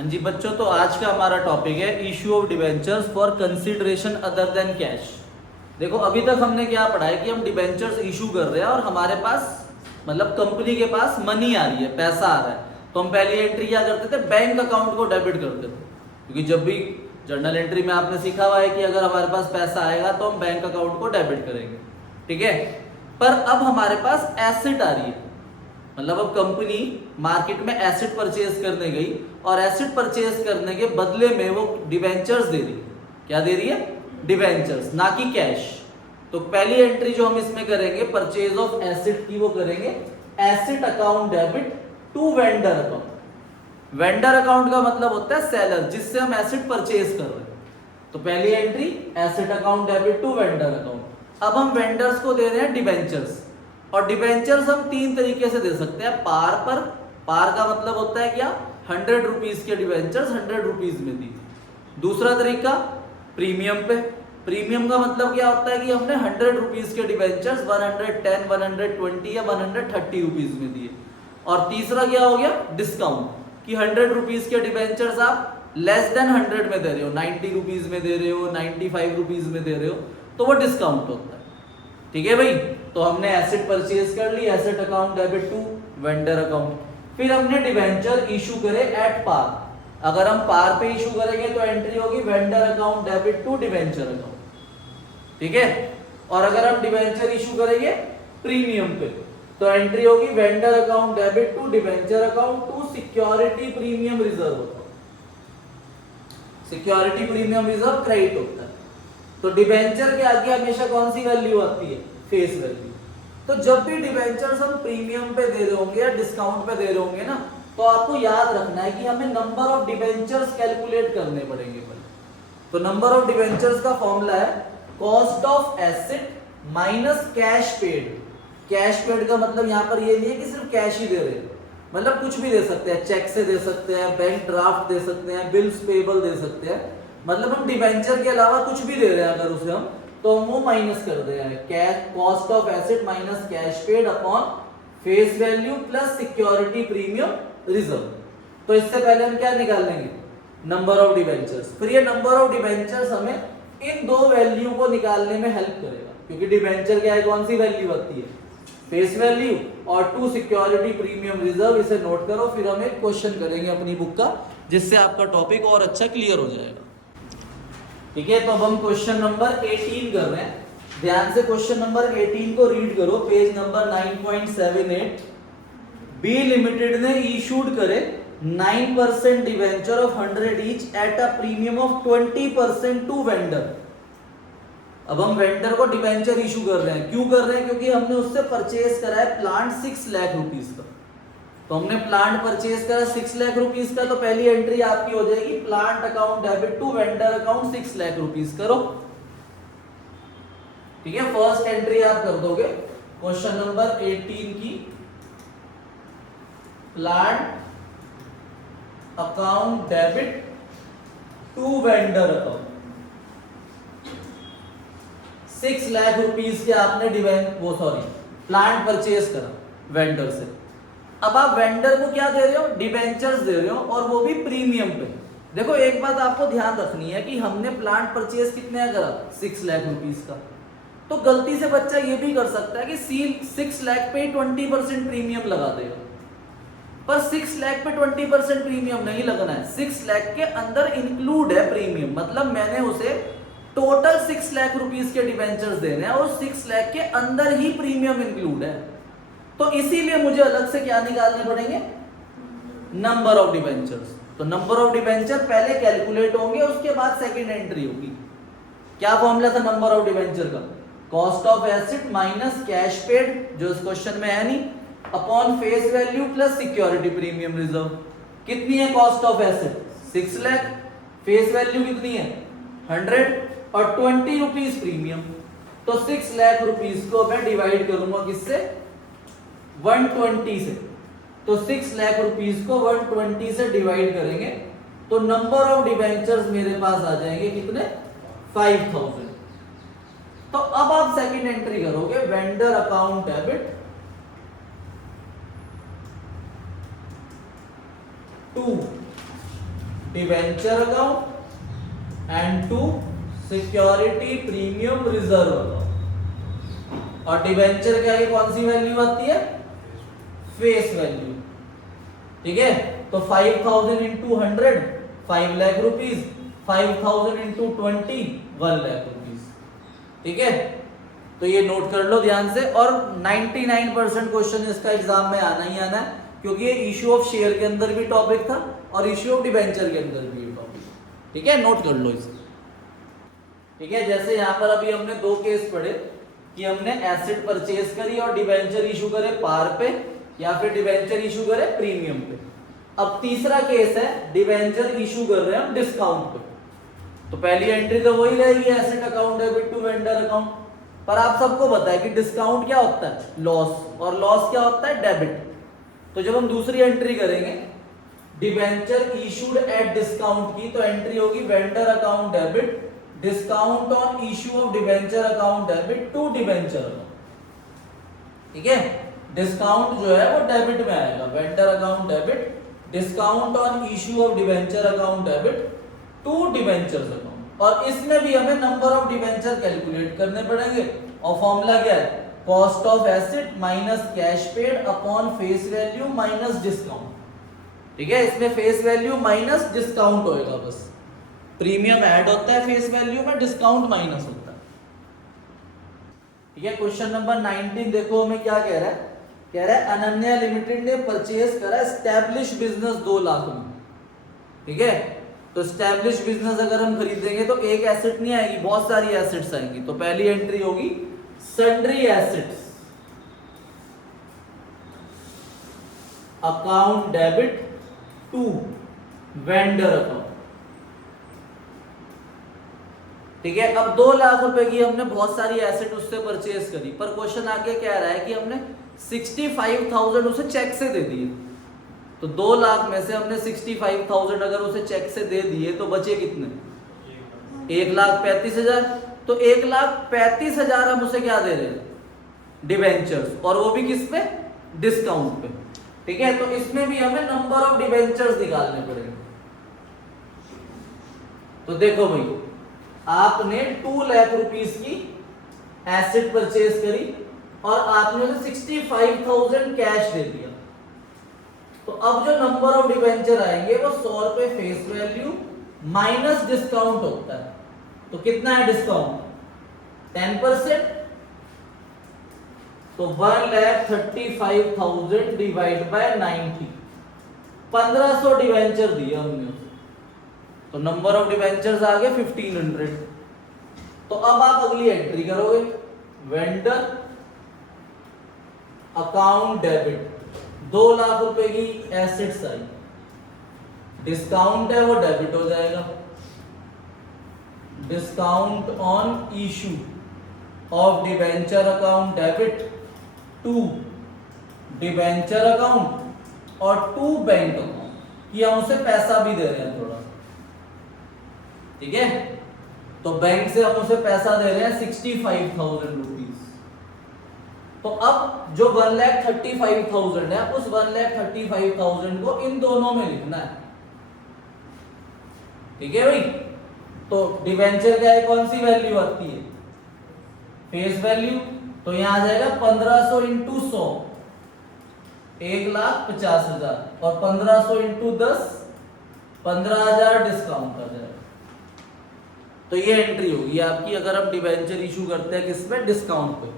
हाँ जी बच्चों, तो आज का हमारा टॉपिक है issue of debentures for consideration other than cash. देखो अभी तक हमने क्या पढ़ा है कि हम डिबेंचर्स इशू कर रहे हैं और हमारे पास मतलब कंपनी के पास मनी आ रही है, पैसा आ रहा है, तो हम पहली एंट्री क्या करते थे, बैंक अकाउंट को डेबिट करते थे। क्योंकि जब भी जर्नल एंट्री में आपने सीखा हुआ है कि अगर हमारे पास पैसा आएगा तो हम बैंक अकाउंट को डेबिट करेंगे, ठीक है। पर अब हमारे पास एसेट आ रही है, मतलब अब कंपनी मार्केट में एसेट परचेज करने गई और एसेट परचेज करने के बदले में वो डिबेंचर्स दे रही है। क्या दे रही है? डिबेंचर्स, ना कि कैश। तो पहली एंट्री जो हम इसमें करेंगे परचेज ऑफ एसेट की, वो करेंगे asset account debit to vendor account. Vendor account का मतलब होता है सेलर, जिससे हम एसेट परचेज कर रहे हैं। तो पहली entry asset account debit to vendor account. अब हम वेंडर्स को दे रहे हैं डिबेंचर्स, और डिबेंचर्स हम तीन तरीके से दे सकते हैं। पार पर, पार का मतलब होता है क्या, 100 रुपीज के डिबेंचर्स 100 रुपीज में दी। दूसरा तरीका प्रीमियम पे, प्रीमियम का मतलब क्या होता है कि हमने 100 रुपीज के डिबेंचर्स 110, 120 या 130 रुपीज में दिए। और तीसरा क्या हो गया, डिस्काउंट, कि 100 रुपीज के डिबेंचर्स आप लेस देन 100 में दे रहे हो, 90 रुपीज में दे रहे हो, 95 रुपीज में दे रहे हो, तो वो डिस्काउंट होता है, ठीक है भाई। तो हमने एसेट परचेज कर ली, asset account debit to vendor account. फिर हमने डिबेंचर इशू करे एट पार। अगर हम पार पे इशू करेंगे तो एंट्री होगी vendor account debit to debenture account, ठीक है। और अगर हम डिबेंचर इशू करेंगे प्रीमियम पे तो एंट्री होगी vendor account debit to debenture account to security premium reserve होता है। सिक्योरिटी प्रीमियम रिजर्व क्रेडिट होता है। तो डिबेंचर के आगे हमेशा कौन सी वैल्यू आती है, फेस वैल्यू। तो जब भी डिबेंचर्स हम प्रीमियम पे दे रहे होंगे या डिस्काउंट पे दे रहे होंगे ना, तो आपको याद रखना है कि हमें नंबर ऑफ डिबेंचर्स कैलकुलेट करने पड़ेंगे पहले। तो नंबर ऑफ डिबेंचर्स का फॉर्मूला है cost of asset minus cash paid. Cash paid का मतलब यहां पर ये नहीं है कि सिर्फ कैश ही दे रहे हैं, मतलब कुछ भी दे सकते हैं, चेक से दे सकते हैं, बैंक ड्राफ्ट दे सकते हैं, बिल्स पेबल दे सकते हैं, मतलब हम डिबेंचर के अलावा कुछ भी दे रहे हैं अगर उसे हम, तो हम वो माइनस कर दे रहे हैं। Cash cost of asset minus cash paid upon face value plus security premium reserve. तो इससे पहले हम क्या निकाल लेंगे, नंबर ऑफ डिबेंचर्स। फिर ये नंबर ऑफ डिबेंचर्स हमें इन दो वैल्यू को निकालने में हेल्प करेगा, क्योंकि डिबेंचर क्या है, कौन सी वैल्यू आती है, फेस वैल्यू, और टू सिक्योरिटी प्रीमियम रिजर्व। इसे नोट करो, फिर हम एक क्वेश्चन करेंगे अपनी बुक का, जिससे आपका टॉपिक और अच्छा क्लियर हो जाएगा, ठीक है। तो अब हम क्वेश्चन नंबर 18 कर रहे हैं। ध्यान से क्वेश्चन नंबर 18 को रीड करो, पेज नंबर 9.78। बी लिमिटेड ने इशूड करे 9% debenture of 100 each at a premium of 20% to vendor. अब हम वेंडर को डिवेंचर इशू कर रहे हैं, क्यों कर रहे हैं, क्योंकि हमने उससे परचेज करा है प्लांट 6 लाख रुपीस का। तो हमने प्लांट परचेज करा 6 लाख रुपीस का, तो पहली एंट्री आपकी हो जाएगी plant account debit to vendor account 6 lakh rupees करो, ठीक है। फर्स्ट एंट्री आप कर दोगे क्वेश्चन नंबर 18 की, plant account debit to vendor account 6 lakh rupees के आपने प्लांट परचेज करा वेंडर से। अब आप वेंडर को क्या दे रहे हो, डिबेंचर्स दे रहे हो, और वो भी प्रीमियम पे। देखो एक बात आपको ध्यान रखनी है कि हमने प्लांट परचेज कितने का करा, 6 लाख रुपीस का। तो गलती से बच्चा ये भी कर सकता है कि 6 लाख पे 20% प्रीमियम लगा देगा, पर 6 लाख पे 20% प्रीमियम नहीं लगना है। 6 लाख के अंदर इंक्लूड है प्रीमियम, मतलब मैंने उसे टोटल 6 लाख रुपीस के डिबेंचर्स देने हैं और 6 लाख के अंदर ही प्रीमियम इंक्लूड है। तो इसीलिए मुझे अलग से क्या निकालने पड़ेंगे, नंबर ऑफ डिबेंचर्स। तो नंबर ऑफ डिबेंचर पहले कैलकुलेट होंगे, उसके बाद सेकंड एंट्री होगी। क्या फॉर्मूला था नंबर ऑफ डिबेंचर का, cost of asset minus cash paid, जो इस क्वेश्चन में है नहीं, upon face value plus security premium reserve. कितनी है cost of asset, 6 lakh, face value कितनी है 100, और 20 रुपीज प्रीमियम। तो 6 लाख रुपीज को मैं डिवाइड करूंगा किससे, 120 से। तो 6 लाख रुपीस को 120 से डिवाइड करेंगे तो नंबर ऑफ डिबेंचर्स मेरे पास आ जाएंगे कितने, 5000। तो अब आप सेकंड एंट्री करोगे vendor account debit to debenture account and 2 security premium reserve account. और डिवेंचर के आगे कौन सी वैल्यू आती है? Face value. ठीक है, तो 5000 into 100 5 lakh rupees, 5000 into 20 1 lakh rupees. ठीक है, तो ये नोट कर लो ध्यान से। और 99% क्वेश्चन इसका एग्जाम में आना ही आना है, क्योंकि ये इश्यू ऑफ शेयर के अंदर भी टॉपिक था और इश्यू ऑफ डिवेंचर के अंदर भी ये टॉपिक। ठीक है, नोट कर लो इसे। ठीक है, जैसे यहाँ पर अभी हमने 2 केस पढ़े कि हमने एसेट परचेज करी और डिवेंचर इशू करे पार पे या फिर डिवेंचर इशू करे प्रीमियम पे। अब तीसरा केस है डिवेंचर इशू कर रहे हैं हम डिस्काउंट पे। तो पहली एंट्री तो वही रहेगी, asset account debit to vendor account. पर आप सबको पता है कि डिस्काउंट क्या होता है? लॉस, और लॉस क्या होता है? डेबिट। तो जब हम दूसरी एंट्री करेंगे डिवेंचर इशूड एट डिस्काउंट की, तो एंट्री होगी vendor account debit discount on issue of debenture account debit to debenture account. ठीक है, डिस्काउंट जो है वो डेबिट में आएगा, vendor account debit discount on issue of debenture account debit to debenture account. और इसमें भी हमें नंबर ऑफ डिवेंचर कैलकुलेट करने पड़ेंगे और फॉर्मूला क्या है? Cost of asset minus cash paid upon face value minus discount. ठीक है, इसमें फेस वैल्यू माइनस डिस्काउंट होएगा, बस प्रीमियम ऐड होता है फेस वैल्यू में, डिस्काउंट माइनस होता है। ठीक है, क्वेश्चन नंबर 19 देखो हमें क्या कह रहा है। कह रहा है अनन्या लिमिटेड ने परचेज करा एस्टैब्लिश बिजनेस 2 लाख में। ठीक है, तो एस्टैब्लिश बिजनेस अगर हम खरीदेंगे तो एक एसेट नहीं आएगी, बहुत सारी एसेट्स आएंगी। तो पहली एंट्री होगी sundry assets account debit to vendor account. ठीक है, अब 2 लाख रुपए की हमने बहुत सारी एसेट उससे परचेज करी, पर क्वेश्चन आगे क्या रहा है कि हमने 65,000 उसे चेक से दे दिए। तो 2 लाख में से हमने 65,000 अगर उसे चेक से दे दिए तो बचे कितने? 1,35,000। तो 1,35,000 हम उसे क्या दे रहे हैं? डिवेंचर्स, और वो भी किस पे? डिस्काउंट पे। ठीक है, तो इसमें भी हमें नंबर ऑफ डिवेंचर्स निकालने पड़ेंगे। तो देखो भाई, आपने 2 लाख रुपीस की एसेट परचेज करी और आपने उसे 65,000 कैश दे दिया। तो अब जो नंबर ऑफ डिवेंचर आएंगे वो 100 रुपए फेस वैल्यू माइनस डिस्काउंट होता है। तो कितना है डिस्काउंट? 10%। तो 1,35,000 डिवाइड बाय 90, 1500 डिवेंचर दिए हमने उसे। तो नंबर ऑफ डिवेंचर्स आ गए 1500। तो अब आप अगली एंट्री करोगे, वेंडर अकाउंट डेबिट 2 लाख रुपए की एसेट्स आई, डिस्काउंट है वो डेबिट हो जाएगा। Discount on issue of debenture account debit to debenture account और टू बैंक अकाउंट, कि हम उसे पैसा भी दे रहे हैं थोड़ा। ठीक है, तो बैंक से हम उसे पैसा दे रहे हैं 65,000 रुपीज। तो अब जो 1,35,000 है, उस 1,35,000 को इन दोनों में लिखना है। ठीक है भाई, तो डिवेंचर क्या है, कौन सी वैल्यू आती है? Face value. तो यहां आ जाएगा 1500 इंटू 100, 1,50,000, और 1500 इंटू 10, 15,000 डिस्काउंट आ जाएगा। तो ये एंट्री होगी आपकी अगर हम डिवेंचर इशू करते हैं किसमें? डिस्काउंट पे।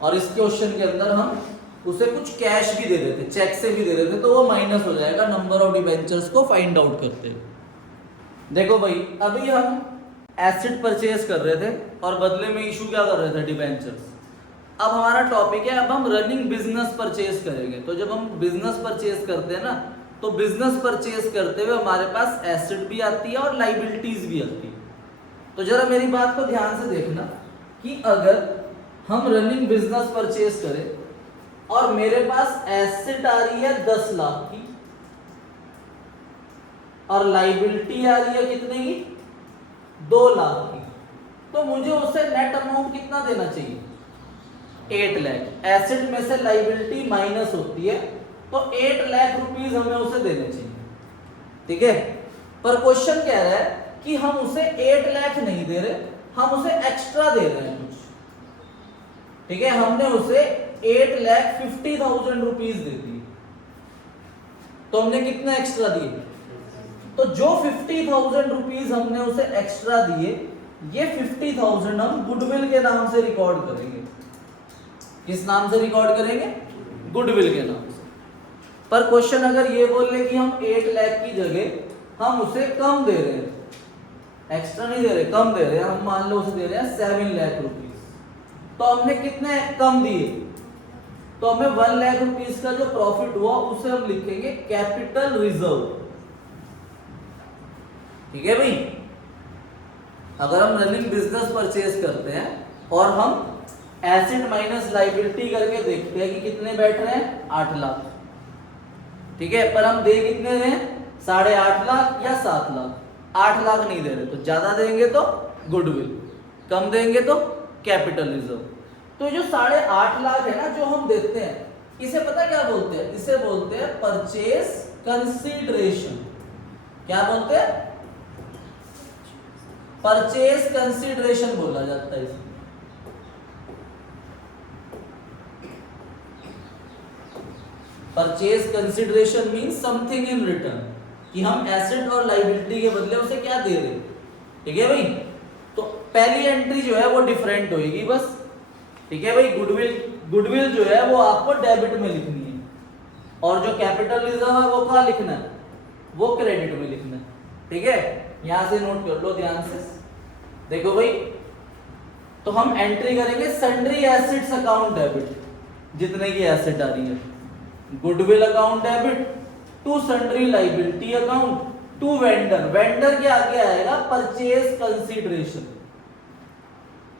और इस क्वेश्चन के अंदर हम उसे कुछ कैश भी दे देते, चेक से भी दे देते, तो वो माइनस हो जाएगा नंबर ऑफ डिवेंचर्स को फाइंड आउट करते हैं। देखो भाई, अभी हम एसेट परचेज कर रहे थे और बदले में इशू क्या कर रहे थे? डिवेंचर्स। अब हमारा टॉपिक है, अब हम रनिंग बिजनेस परचेज करेंगे। तो जब हम बिजनेस परचेज करते हैं ना, तो बिजनेस परचेज करते हुए हमारे पास एसेट भी आती है और लाइबिलिटीज भी आती है। तो जरा मेरी बात को ध्यान से देखना कि अगर हम रनिंग बिजनेस परचेज करें और मेरे पास एसेट आ रही है 10 लाख की और लाइबिलिटी आ रही है कितने की? 2 लाख की, तो मुझे उसे नेट अमाउंट कितना देना चाहिए? 8 लाख। एसेट में से लाइबिलिटी माइनस होती है, तो 8 लाख रुपीज हमें उसे देने चाहिए। ठीक है, पर क्वेश्चन कह रहा है कि हम उसे 8 लाख नहीं दे रहे, हम उसे एक्स्ट्रा दे रहे हैं कुछ, ठीक है, हमने उसे 8,50,000 रुपीज दे दिए, तो हमने कितना एक्स्ट्रा दिए, तो जो 50,000 रुपीज हमने उसे एक्स्ट्रा दिए, ये 50,000 हम गुडविल के नाम से रिकॉर्ड करेंगे। किस नाम से रिकॉर्ड करेंगे? गुडविल के नाम से। पर क्वेश्चन अगर ये बोल ले कि हम 8 लाख की जगह हम उसे कम दे रहे हैं, एक्स्ट्रा नहीं दे रहे, कम दे रहे हैं, हम मान लो उसे दे रहे हैं 7 लाख रुपीज, तो हमने कितने कम दिए, तो हमें 1 लाख रुपीज का जो प्रॉफिट हुआ उसे हम लिखेंगे कैपिटल रिजर्व। ठीक है भाई, अगर हम रनिंग बिजनेस परचेज करते हैं और हम एसेट माइनस लायबिलिटी करके देखते हैं कि कितने बैठ रहे हैं, 8 लाख, ठीक है, पर हम दे कितने रहे हैं, 8.5 लाख या 7 लाख, 8 लाख नहीं दे रहे, तो ज्यादा देंगे तो गुडविल, कम देंगे तो कैपिटल रिजर्व। तो जो 8.5 लाख है ना जो हम देते हैं, इसे पता क्या बोलते हैं, इसे बोलते हैं परचेज कंसीडरेशन। क्या बोलते हैं? परचेज कंसीडरेशन बोला जाता है इसे। Purchase consideration means something in return, कि हम एसेट और लायबिलिटी के बदले उसे क्या दे रहे हैं। ठीक है भाई, तो पहली एंट्री जो है वो डिफरेंट होगी बस। ठीक है भाई, गुडविल जो है वो आपको डेबिट में लिखनी है, और जो कैपिटल रिजर्व है वो कहाँ लिखना है, वो क्रेडिट में लिखना है। ठीक है, यहां से नोट कर लो ध्यान से। देखो भाई, तो हम एंट्री करेंगे सन्ड्री एसेट्स अकाउंट डेबिट, जितने की एसेट आ रही है, goodwill account debit to sundry liability account to vendor. Vendor के आगे आएगा परचेज कंसीडरेशन,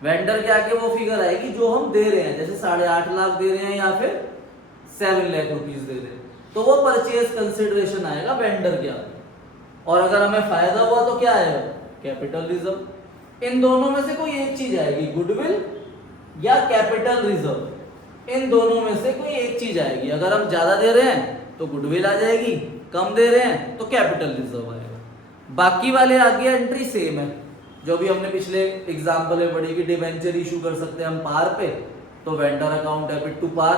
वेंडर के आगे वो फिगर आएगी जो हम दे रहे हैं, जैसे 8.5 लाख दे रहे हैं या फिर 7 लाख रुपीस दे रहे हैं, तो वो परचेज कंसीडरेशन आएगा वेंडर के आगे। और अगर हमें फायदा हुआ तो क्या आएगा, कैपिटल रिजर्व। इन दोनों में से कोई एक चीज आएगी, गुडविल या कैपिटल रिजर्व, इन दोनों में से कोई एक चीज आएगी। अगर हम ज्यादा दे रहे हैं तो गुडविल आ जाएगी, कम दे रहे हैं तो कैपिटल रिजर्व आएगा। बाकी वाले आगे एंट्री सेम है, जो भी हमने पिछले एग्जाम्पल में पढ़ी कि डिबेंचर इशू कर सकते हैं हम पार पे, तो vendor account debit to par.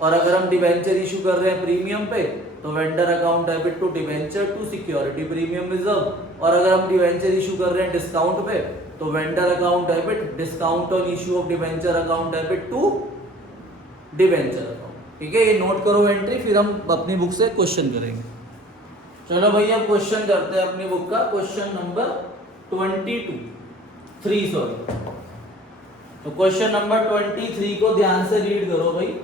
और अगर हम डिबेंचर इशू कर रहे हैं प्रीमियम पे, तो vendor account debit to debenture to security premium reserve. और अगर हम डिबेंचर इशू कर रहे हैं डिस्काउंट पे, तो vendor account debit discount on issue of debenture account debit to debenture account. ठीक है, ये नोट करो एंट्री, फिर हम अपनी बुक से क्वेश्चन करेंगे। चलो भाई, अब क्वेश्चन करते हैं अपनी बुक का, क्वेश्चन नंबर 3 सॉरी। तो क्वेश्चन नंबर 23 को ध्यान से रीड करो भाई।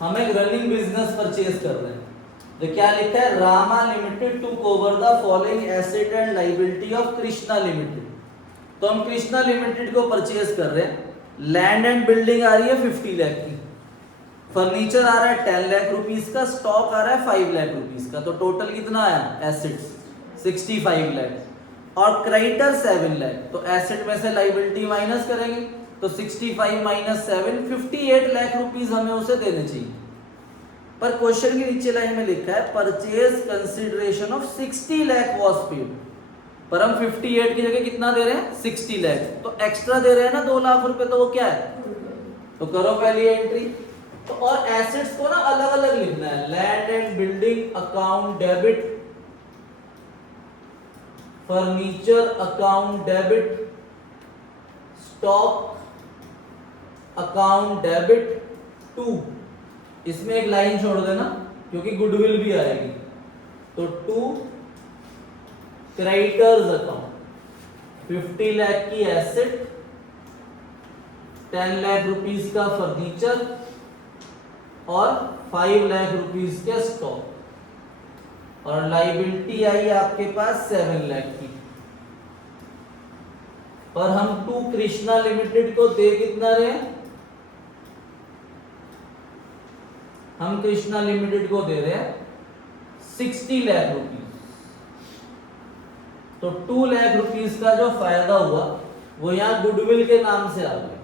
हम एक रनिंग बिजनेस परचेज कर रहे हैं, तो क्या लिखा है, Rama limited to cover the following asset and liability of Krishna limited. तो हम कृष्णा लिमिटेड को परचेज कर रहे हैं, लैंड एंड बिल्डिंग आ रही है 50 लाख की, फर्नीचर आ रहा है 10 लाख रुपीस का, स्टॉक आ रहा है 5 लाख रुपीस का, तो टोटल कितना आया एसेट्स 65 लाख, और क्रेडिटर 7 लाख। तो एसेट में से लायबिलिटी माइनस करेंगे, तो 65 माइनस 7 58 लाख रुपीस हमें उसे देने चाहिए। पर क्वेश्चन के नीचे लाइन में लिखा है purchase consideration of 60 lakh was paid, पर हम 58 की जगह कितना दे रहे हैं, 60 लाख, तो एक्स्ट्रा दे रहे हैं ना 2 लाख रुपए, तो वो क्या है, तो करो पहली एंट्री। तो और एसेट्स को ना अलग अलग लिखना है, land and building account debit, furniture account debit, stock account debit to, इसमें एक लाइन छोड़ देना क्योंकि गुडविल भी आएगी, तो टू क्रेडिटर्स अकाउंट, 50 लाख की एसेट, 10 लाख रुपीस का फर्नीचर और 5 लाख रुपीस के स्टॉक, और लायबिलिटी आई आपके पास 7 लाख की। और हम टू कृष्णा लिमिटेड को दे कितना रहे हैं, हम कृष्णा लिमिटेड को दे रहे हैं 60 लाख रुपीस, तो 2 लाख रुपीस का जो फायदा हुआ वो यहां गुडविल के नाम से आ गया,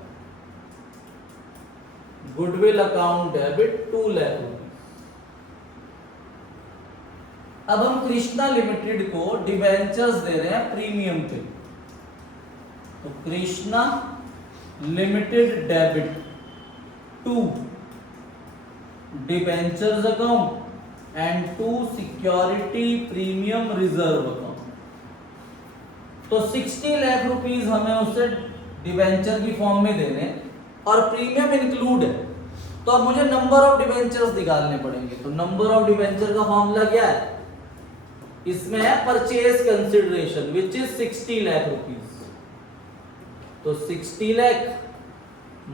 goodwill account debit 2 lakh rupees. अब हम कृष्णा लिमिटेड को डिबेंचर्स दे रहे हैं प्रीमियम पे, तो Krishna limited debit to debentures account and to security premium reserve account. तो 60 लाख रुपीस हमें उसे डिबेंचर की फॉर्म में देने और प्रीमियम इंक्लूड है, तो अब मुझे नंबर ऑफ डिबेंचर्स निकालने पड़ेंगे। तो नंबर ऑफ डिबेंचर का फॉर्मूला क्या है, इसमें है purchase consideration which is 60 lakh rupees. तो 60 लाख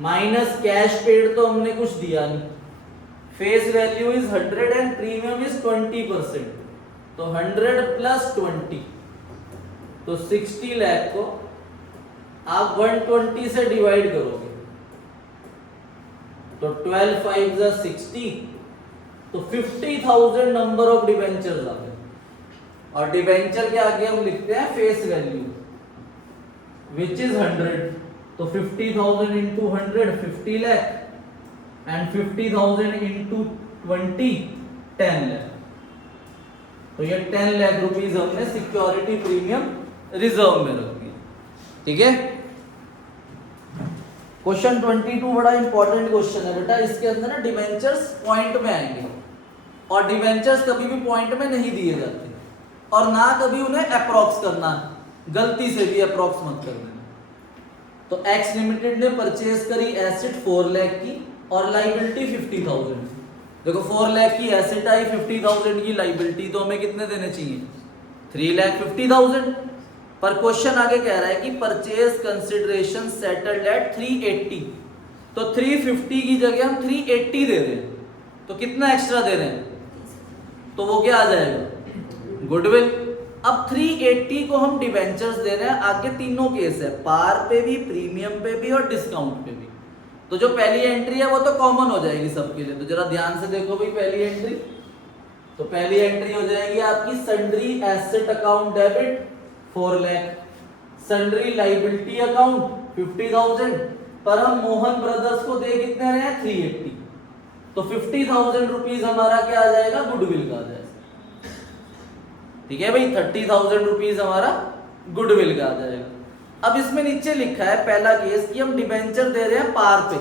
माइनस कैश पेड तो हमने कुछ दिया नहीं, face value is 100 and premium is 20%, तो 100 प्लस 20, तो 60 लाख को आप 120 से डिवाइड करोगे तो 12 5 जा 60, तो 50,000 नंबर ऑफ डिबेंचर्स आ गए। और डिबेंचर के आगे हम लिखते हैं फेस वैल्यू विच इज 100, तो 50,000 into 100 50 lakh and 50,000 into 20 10 lakh. तो ये 10 लाख रुपीस हमने सिक्योरिटी प्रीमियम रिजर्व में रख दिया। ठीक है, क्वेश्चन 22 बड़ा इंपॉर्टेंट क्वेश्चन है बेटा। इसके अंदर ना डिबेंचर्स पॉइंट में आएंगे और डिबेंचर्स कभी भी पॉइंट में नहीं दिए जाते और ना कभी उन्हें अप्रॉक्स करना, गलती से भी अप्रॉक्स मत कर देना। तो एक्स लिमिटेड ने परचेज करी एसेट 4 लाख की और लाइबिलिटी 50,000। देखो 4 लाख की एसेट आई, 50,000 की लाइबिलिटी, तो हमें कितने देने चाहिए 3,50,000। पर क्वेश्चन आगे कह रहा है कि परचेज कंसिडरेशन सेटल्ड एट 380, तो 350 की जगह हम 380 दे रहे हैं, तो कितना एक्स्ट्रा दे रहे हैं, तो वो क्या आ जाएगा गुडविल। अब 380 को हम डिबेंचर्स दे रहे हैं, आगे तीनों केस है, पार पे भी, प्रीमियम पे भी और डिस्काउंट पे भी। तो जो पहली एंट्री है वो तो कॉमन हो जाएगी सबके लिए, तो जरा ध्यान से देखो भाई पहली एंट्री। तो पहली एंट्री हो जाएगी आपकी sundry asset account debit 4 lakh, sundry liability account 50,000, पर हम मोहन ब्रदर्स को दे कितने रहे हैं 380, तो 50,000 रुपीज हमारा क्या आ जाएगा गुडविल का आ जाएगा। ठीक है भाई, 30,000 रुपीज हमारा गुडविल का आ जाएगा। अब इसमें नीचे लिखा है पहला केस कि हम डिबेंचर दे रहे हैं पार पे,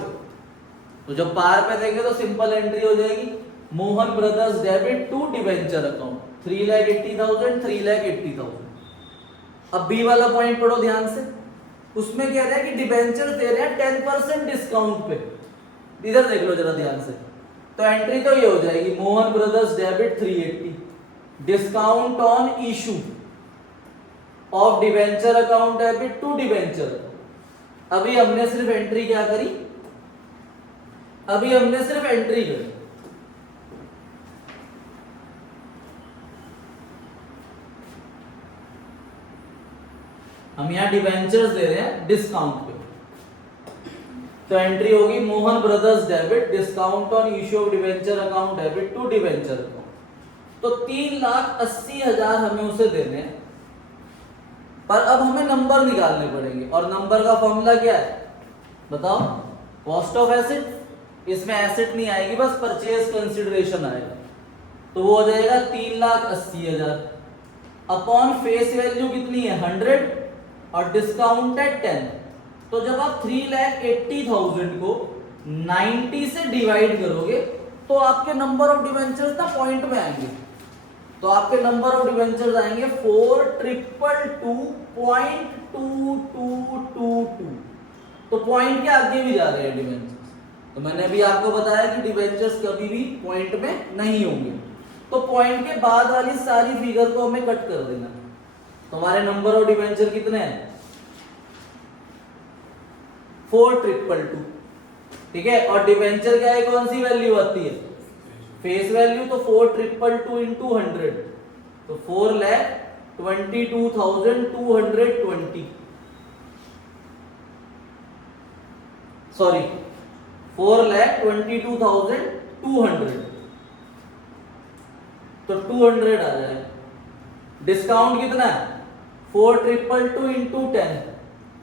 तो जब पार पे देंगे तो सिंपल एंट्री हो जाएगी Mohan brothers debit to debenture account 3,80,000 3,80,000। अब बी वाला पॉइंट पढ़ो ध्यान से, उसमें कह रहा है कि डिबेंचर दे रहे हैं 10% डिस्काउंट पे। इधर देख लो जरा ध्यान से, तो एंट्री तो ये हो जाएगी Mohan brothers debit 380 discount on issue of debenture account debit to debenture. अभी हमने सिर्फ एंट्री क्या करी, अभी हमने सिर्फ एंट्री करी। हम यहां डिबेंचर्स दे रहे हैं डिस्काउंट पे, तो एंट्री होगी Mohan brothers debit discount on issue of debenture account debit to debenture account. तो 3,80,000 हमें उसे देने हैं, पर अब हमें नंबर निकालने पड़ेंगे और नंबर का फॉर्मूला क्या है बताओ, कॉस्ट ऑफ एसेट। इसमें एसेट नहीं आएगी, बस परचेज कंसिडरेशन आएगा, तो वो हो जाएगा 3,80,000 अपॉन फेस वैल्यू कितनी है 100 और डिस्काउंट है 10। तो जब आप 3,80,000 को 90 से डिवाइड करोगे तो आपके नंबर ऑफ डिबेंचर्स ना पॉइंट में आएंगे, तो आपके नंबर ऑफ डिबेंचर्स आएंगे 4,222.2222। तो पॉइंट के आगे भी जा रहे हैं डिबेंचर्स। तो मैंने अभी आपको बताया कि डिबेंचर्स कभी भी पॉइंट में नहीं होंगे, तो पॉइंट के बाद वाली सारी फिगर को हमें कट कर देना। हमारे नंबर ऑफ डिबेंचर कितने हैं 4,222। ठीक है, और डिबेंचर क्या है, कौन सी वैल्यू आती है फेस वैल्यू, तो 4,222 इंटू 100, तो 4,22,220, सॉरी 4,22,200, तो 200 आ जाएगा। डिस्काउंट कितना है 4,222 इंटू 10,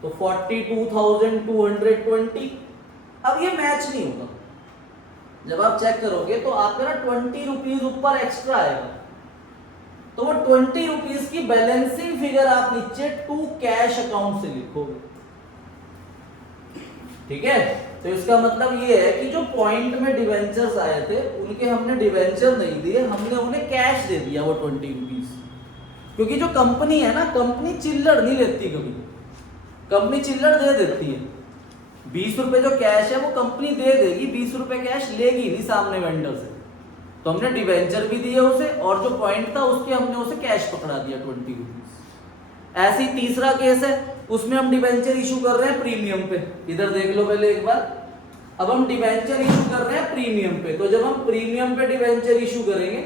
तो 42,220। अब ये मैच नहीं होगा, जब आप चेक करोगे तो आपका ना 20 रुपीज ऊपर एक्स्ट्रा आएगा, तो वो 20 रुपीज की बैलेंसिंग फिगर आप नीचे टू कैश अकाउंट से लिखोगे। ठीक है, तो इसका मतलब ये है कि जो पॉइंट में डिवेंचर्स आए थे उनके हमने डिवेंचर नहीं दिए, हमने उन्हें कैश दे दिया वो 20 रुपीज। क्योंकि जो कंपनी है ना, कंपनी चिल्लर नहीं लेती कभी, कंपनी चिल्लर दे देती है। 20 रुपए जो कैश है वो कंपनी दे देगी, 20 रुपए कैश लेगी नहीं सामने वेंडर से। तो हमने डिवेंचर भी दिए उसे, और जो पॉइंट था उसके हमने उसे कैश पकड़ा दिया 20 रुपीज। ऐसे ही तीसरा केस है, उसमें हम डिवेंचर इशू कर रहे हैं प्रीमियम पे। इधर देख लो पहले एक बार, अब हम डिवेंचर इशू कर रहे हैं प्रीमियम पे। तो जब हम प्रीमियम पे डिवेंचर इशू करेंगे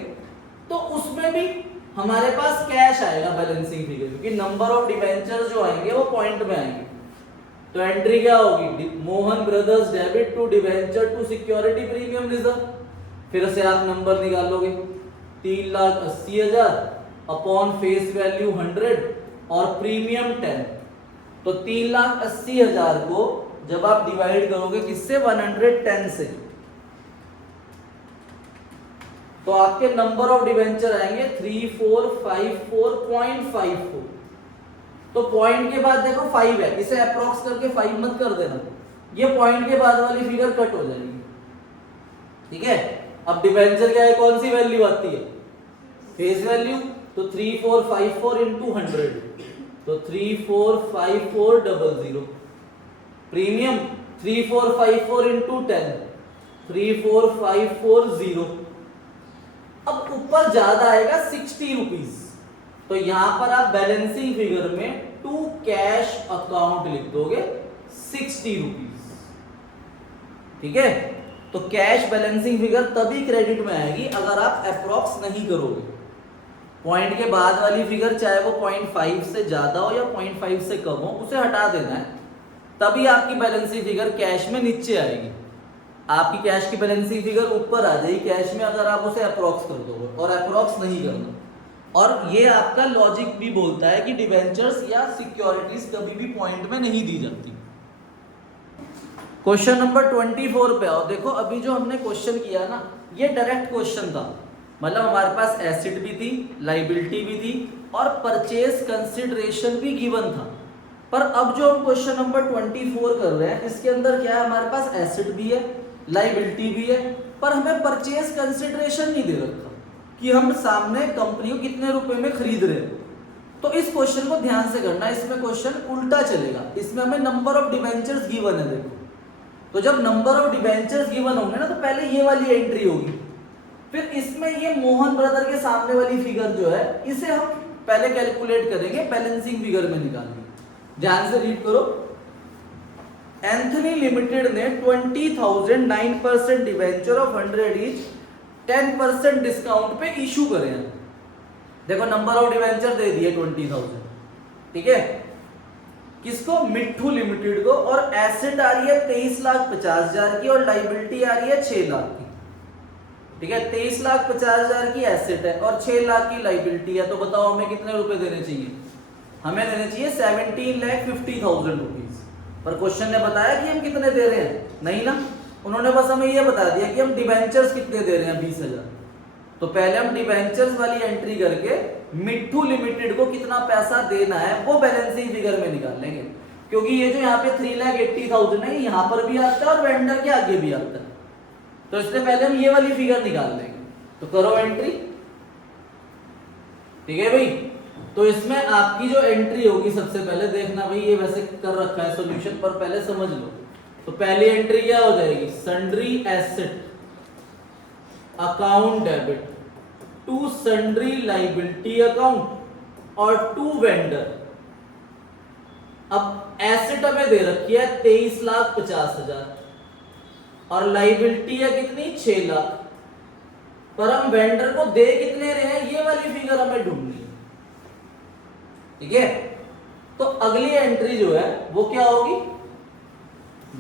तो उसमें भी हमारे पास कैश आएगा बैलेंसिंग फिगर, क्योंकि नंबर ऑफ डिवेंचर जो आएंगे वो पॉइंट में आएंगे। तो एंट्री क्या होगी, Mohan brothers debit to debenture to security premium reserve. फिर से आप नंबर निकालोगे, 3,80,000 अपॉन फेस वैल्यू 100 और प्रीमियम 10। तो 3,80,000 को जब आप डिवाइड करोगे किससे, 110 से, तो आपके नंबर ऑफ डिवेंचर आएंगे 3454.54। तो पॉइंट के बाद देखो 5 है, इसे अप्रोक्स करके 5 मत कर देना, ये पॉइंट के बाद वाली फिगर कट हो जाएगी। ठीक है, अब डिवेंचर क्या है, कौन सी वैल्यू आती है, फेस वैल्यू। तो 3454 इंटू 100, तो 345400। Premium 3454 into 10, 34540। अब ऊपर ज्यादा आएगा 60 रुपीज, तो यहां पर आप बैलेंसिंग फिगर में टू कैश अकाउंट लिख दोगे 60 रुपीज। ठीक है, तो कैश बैलेंसिंग फिगर तभी क्रेडिट में आएगी अगर आप अप्रोक्स नहीं करोगे। पॉइंट के बाद वाली फिगर चाहे वो 0.5 से ज्यादा हो या 0.5 से कम हो, उसे हटा देना है, तभी आपकी बैलेंसिंग फिगर कैश में नीचे आएगी। आपकी कैश की बैलेंसिंग फिगर ऊपर आ जाएगी कैश में अगर आप उसे अप्रोक्स कर दोगे, और अप्रोक्स नहीं करना। और ये आपका लॉजिक भी बोलता है कि डिवेंचर्स या सिक्योरिटीज कभी भी पॉइंट में नहीं दी जाती। क्वेश्चन नंबर 24 पे आओ। देखो अभी जो हमने क्वेश्चन किया ना, ये डायरेक्ट क्वेश्चन था, मतलब हमारे पास एसेट भी थी, लाइबिलिटी भी थी और परचेज कंसिडरेशन भी गिवन था। पर अब जो हम क्वेश्चन नंबर 24 कर रहे हैं, इसके अंदर क्या है, हमारे पास एसेट भी है, लाइबिलिटी भी है, पर हमें परचेज कंसिडरेशन नहीं दे रखा कि हम सामने कंपनी को कितने रुपए में खरीद रहे हैं। तो इस क्वेश्चन को ध्यान से करना, इसमें क्वेश्चन उल्टा चलेगा। इसमें हमें नंबर ऑफ डिवेंचर्स गिवन है। देखो, तो जब नंबर ऑफ डिवेंचर्स गिवन होंगे ना, तो पहले ये वाली एंट्री होगी, फिर इसमें ये मोहन ब्रदर के सामने वाली फिगर जो है, इसे हम पहले कैलकुलेट करेंगे, बैलेंसिंग फिगर में निकालेंगे। ध्यान से रीड करो। एंथनी लिमिटेड ने 20,000 9% डिवेंचर ऑफ 100 ईच 10% डिस्काउंट पे इशू करे हैं। देखो नंबर ऑफ डिवेंचर दे दिए 20,000, ठीक है, किसको, मिट्ठू लिमिटेड को, और एसेट आ रही है 23,50,000 की और लाइबिलिटी आ रही है 6 लाख की। ठीक है, 23,50,000 की एसेट है और 6 लाख की लाइबिलिटी है। तो बताओ हमें कितने रुपए देने चाहिए, हमें देने चाहिए 17,50,000 रुपीज। पर क्वेश्चन ने बताया कि हम कितने दे रहे हैं, नहीं ना, उन्होंने बस हमें यह बता दिया कि हम डिवेंचर्स कितने दे रहे हैं, 20,000। तो पहले हम डिवेंचर्स वाली एंट्री करके मिट्ठू लिमिटेड को कितना पैसा देना है वो बैलेंसिंग फिगर में निकाल लेंगे, क्योंकि ये जो यहाँ पे 3,80,000 है, यहाँ पर भी आता है और वेंडर के आगे भी आता है। तो इससे पहले हम ये वाली फिगर निकाल लेंगे। तो करो एंट्री। ठीक है भाई, तो इसमें आपकी जो एंट्री होगी, सबसे पहले देखना भाई, ये वैसे कर रखा है सॉल्यूशन पर, पहले समझ लो। तो पहली एंट्री क्या हो जाएगी, sundry asset account debit to sundry liability account और टू वेंडर। अब एसेट हमें दे रखी है 23,50,000 और लाइबिलिटी है कितनी, 6 लाख। पर हम वेंडर को दे कितने रहे हैं, ये वाली फिगर हमें ढूंढनी है। ठीक है, तो अगली एंट्री जो है वो क्या होगी,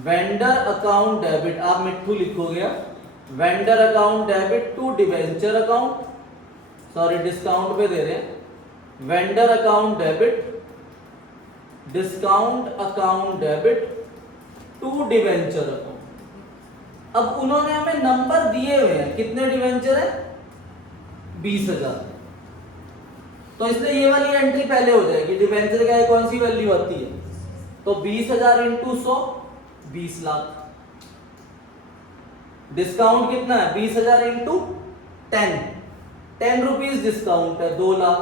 वेंडर अकाउंट डेबिट, आप मिट्ठू लिखोगे, vendor account debit to debenture account, sorry discount पे दे रहे हैं, vendor account debit discount account debit to debenture account. अब उन्होंने हमें नंबर दिए हुए हैं, कितने डिवेंचर है, 20,000। तो इसलिए ये वाली एंट्री पहले हो जाएगी। डिबेंचर क्या है, कौन सी वैल्यू आती है, तो 20,000 इंटू 100 20 लाख। डिस्काउंट कितना है, 20,000 इंटू 10 रुपीज डिस्काउंट है, 2 लाख।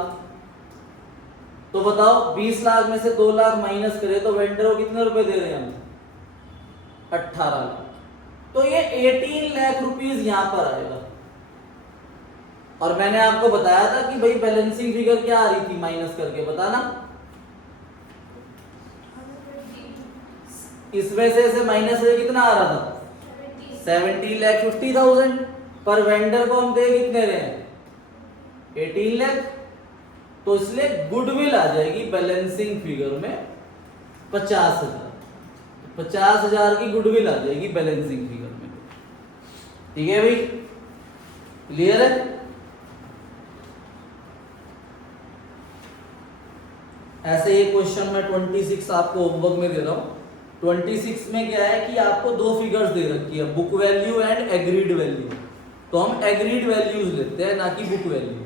तो बताओ 20 लाख में से 2 लाख माइनस करें तो वेंडर को कितने रुपए दे रहे हैं हम, 18 लाख। तो ये 18 लाख रुपीज यहां पर आएगा। और मैंने आपको बताया था कि भाई बैलेंसिंग फिगर क्या आ रही थी माइनस करके, बताना। इसमें से माइनस से कितना आ रहा था, 70,50,000। पर वेंडर को हम दे कितने रहे हैं, 18 लाख। तो इसलिए गुडविल आ जाएगी बैलेंसिंग फिगर में 50,000। 50,000 की गुडविल आ जाएगी बैलेंसिंग फिगर में। ठीक है भाई, क्लियर है। ऐसे ये क्वेश्चन में 26 आपको होमवर्क में दे रहा हूं। 26 में क्या है कि आपको दो फिगर्स दे रखी है, book value and agreed value. तो हम एग्रीड वैल्यूज लेते हैं ना कि बुक वैल्यूज।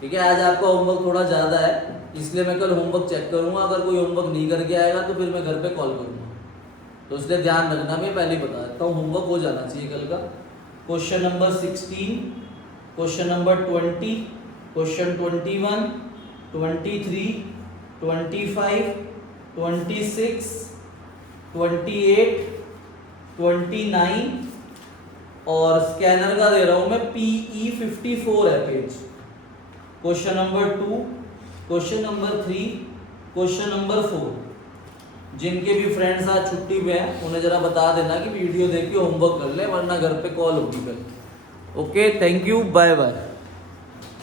ठीक है, आज आपका होमवर्क थोड़ा ज्यादा है, इसलिए मैं कल होमवर्क चेक करूंगा। अगर कोई होमवर्क नहीं करके आएगा तो फिर मैं घर पे कॉल करूंगा। तो इसलिए ध्यान रखना, मैं पहले ही बता देता हूँ, होमवर्क हो जाना चाहिए कल का। Question number 16, question number 20, question 21, 23, 25, 26, 28, 29 और स्कैनर का दे रहा हूं मैं PE 54 है page. Question number 2, question number 3, question number 4। जिनके भी फ्रेंड्स आज छुट्टी पे हैं उन्हें जरा बता देना कि वीडियो देख के होमवर्क कर ले, वरना घर पे कॉल होगी कल। Okay, thank you, bye bye.